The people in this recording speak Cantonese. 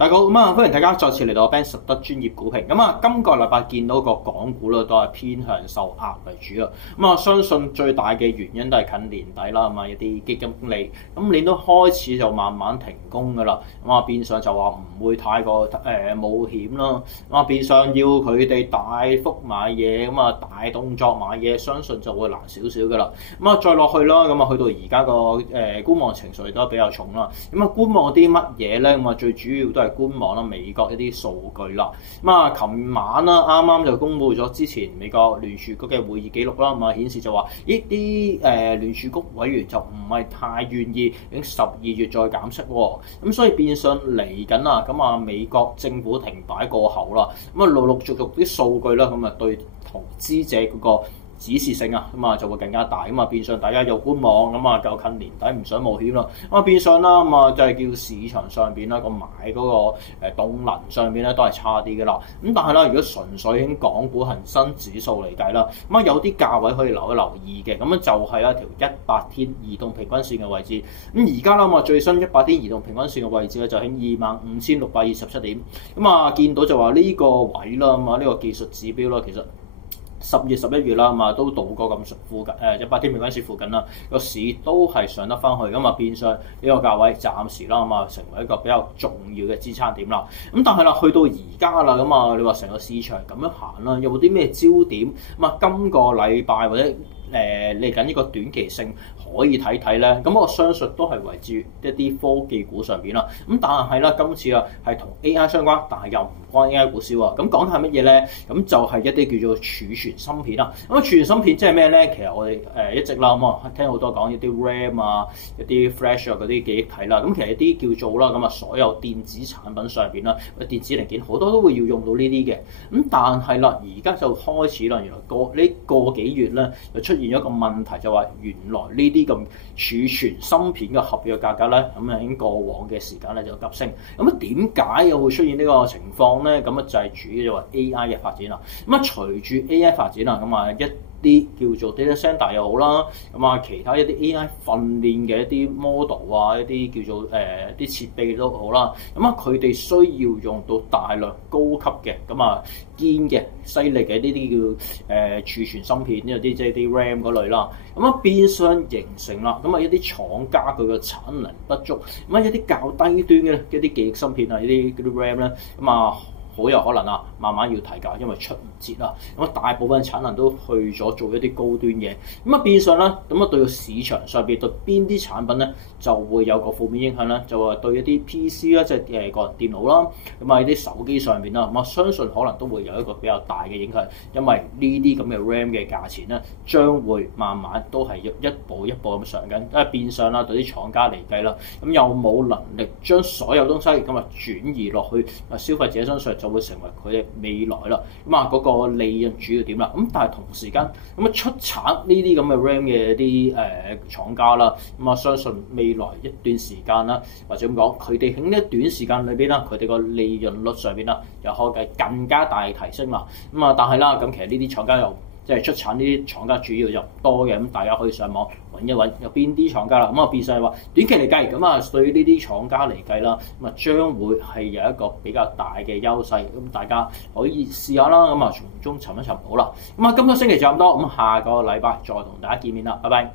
大家好，歡迎大家再次嚟到 Ben 實德專業股評。今個禮拜見到個港股咧都係偏向受壓為主啊。我相信最大嘅原因都係近年底啦，一啲基金經理今年都開始就慢慢停工㗎啦。變相就話唔會太過冒險啦。變相要佢哋大幅買嘢，大動作買嘢，相信就會難少少㗎啦。再落去啦，去到而家個觀望情緒都比較重啦。觀望啲乜嘢咧？最主要都係觀望啦，美國一啲數據啦。琴晚啦，啱啱就公布咗之前美國聯儲局嘅會議記錄啦，顯示就話，啲聯儲局委員就唔係太願意喺12月再減息喎。咁所以變相嚟緊啊，美國政府停擺過後啦，陸續啲數據啦，對投資者嗰個指示性就會更加大，變相大家有觀望，就近年底唔想冒險啦，變相啦，就係叫市場上邊啦個買嗰個動能上邊咧都係差啲嘅啦。咁但係啦，如果純粹喺港股恒生指數嚟計啦，有啲價位可以留意嘅，咁就係一條100天移動平均線嘅位置。咁而家啦，最新100天移動平均線嘅位置咧就喺25,627點，見到就話呢個位啦，呢個技術指標啦，其實10月11月啦，都到過咁附近100天平均線附近啦，個市都係上得翻去，變相呢個價位暫時啦，成為一個比較重要嘅支撐點啦。咁但係啦，去到而家啦，你話成個市場咁樣行啦，有冇啲咩焦點？今個禮拜或者嚟緊呢個短期性可以睇咧，我相信都係圍住一啲科技股上邊啦。咁但係啦，今次係同 AI 相關，但係又唔關 AI 股市喎。咁講係乜嘢咧？咁就係一啲叫做儲存芯片啦。儲存芯片即係咩咧？其實我哋一直啦，聽好多講一啲 RAM 一啲 Flash 嗰啲記憶體啦。咁其實一啲叫做啦，所有電子產品上邊啦，電子零件好多都會要用到呢啲嘅。咁但係啦，而家就開始啦，原來呢個幾月咧就出現咗一個問題，就話原來呢啲咁儲存芯片嘅合約價格咧，喺過往嘅時間咧就急升。點解又會出現呢個情況咧？就係主要就話 AI 嘅發展啦。隨住 AI 發展啦，一啲叫做 data center 又好啦，其他一啲 AI 訓練嘅一啲 model 一啲叫做啲設備都好啦，佢哋需要用到大量高級嘅堅嘅犀利嘅呢啲叫儲存芯片，呢啲即係啲 RAM 嗰類啦，變相形成啦，一啲廠家佢嘅產能不足，一啲較低端嘅一啲記憶芯片呢啲嗰啲 RAM 咧，好有可能慢慢要提價，因為出唔切啦。大部分產能都去咗做一啲高端嘢，變相啦，對個市場上邊對邊啲產品咧就會有個負面影響咧，就話對一啲 PC 啦，即係個人電腦啦，呢啲手機上邊啦，相信可能都會有一個比較大嘅影響，因為呢啲咁嘅 RAM 嘅價錢咧，將會慢慢都係一步一步咁上緊，因為變相啦對啲廠家嚟計啦，有冇能力將所有東西轉移落去消費者身上，就會成為佢嘅未來啦。嗰個利潤主要點啦。但係同時間出產呢啲咁嘅 RAM 嘅一啲廠家啦，相信未來一段時間啦，或者咁講，佢哋喺呢一段時間裏邊啦，佢哋個利潤率上邊啦，又可以更加大提升啦。但係啦，其實呢啲廠家又即係出產呢啲廠家主要就唔多嘅，大家可以上網揾一揾有邊啲廠家啦。變相係話短期嚟計，對於呢啲廠家嚟計啦，將會係有一個比較大嘅優勢。大家可以試下啦，從中尋一尋寶啦。今個星期就咁多，下個禮拜再同大家見面啦，拜拜。